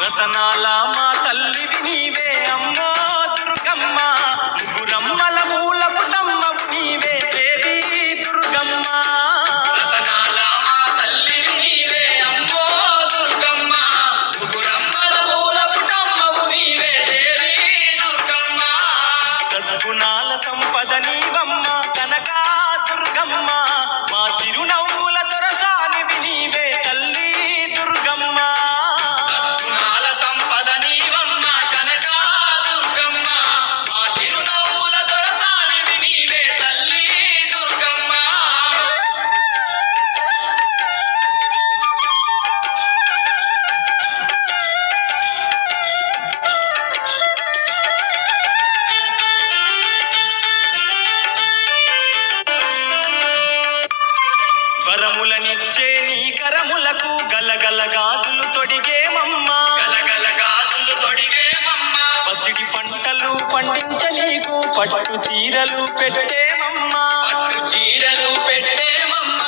రతనాల మా తల్లివి నీవే అమ్మో దుర్గమ్మ, ముగురమ్మల మూల పుటమ్మవు నీవే దేవి దుర్గమ్మ. రతనాల మా తల్లివి నీవే అమ్మో దుర్గమ్మ, ముగురమ్మల మూల పుటమ్మవు నీవే దేవి దుర్గమ్మ. సద్గుణాల సంపద నీవమ్మ కనకా దుర్గమ్మ, మా చిరునవ్వుల దొరసానివి నీవే తల్లి దుర్గమ్మ. సద్గుణాల సంపద నీవమ్మ కనకా దుర్గమ్మ, మా చిరునవ్వుల దొరసానివి నీవే తల్లి దుర్గమ్మ. వరములనిచ్చే నీ కరములకు గలగల గాజులు తొడిగేమమ్మ, గలగల గాజులు తొడిగేమమ్మ. పసిడి పంటలు పండించ నీకు పట్టు చీరలు పెట్టేమమ్మ, పట్టు చీరలు పెట్టేమమ్మ.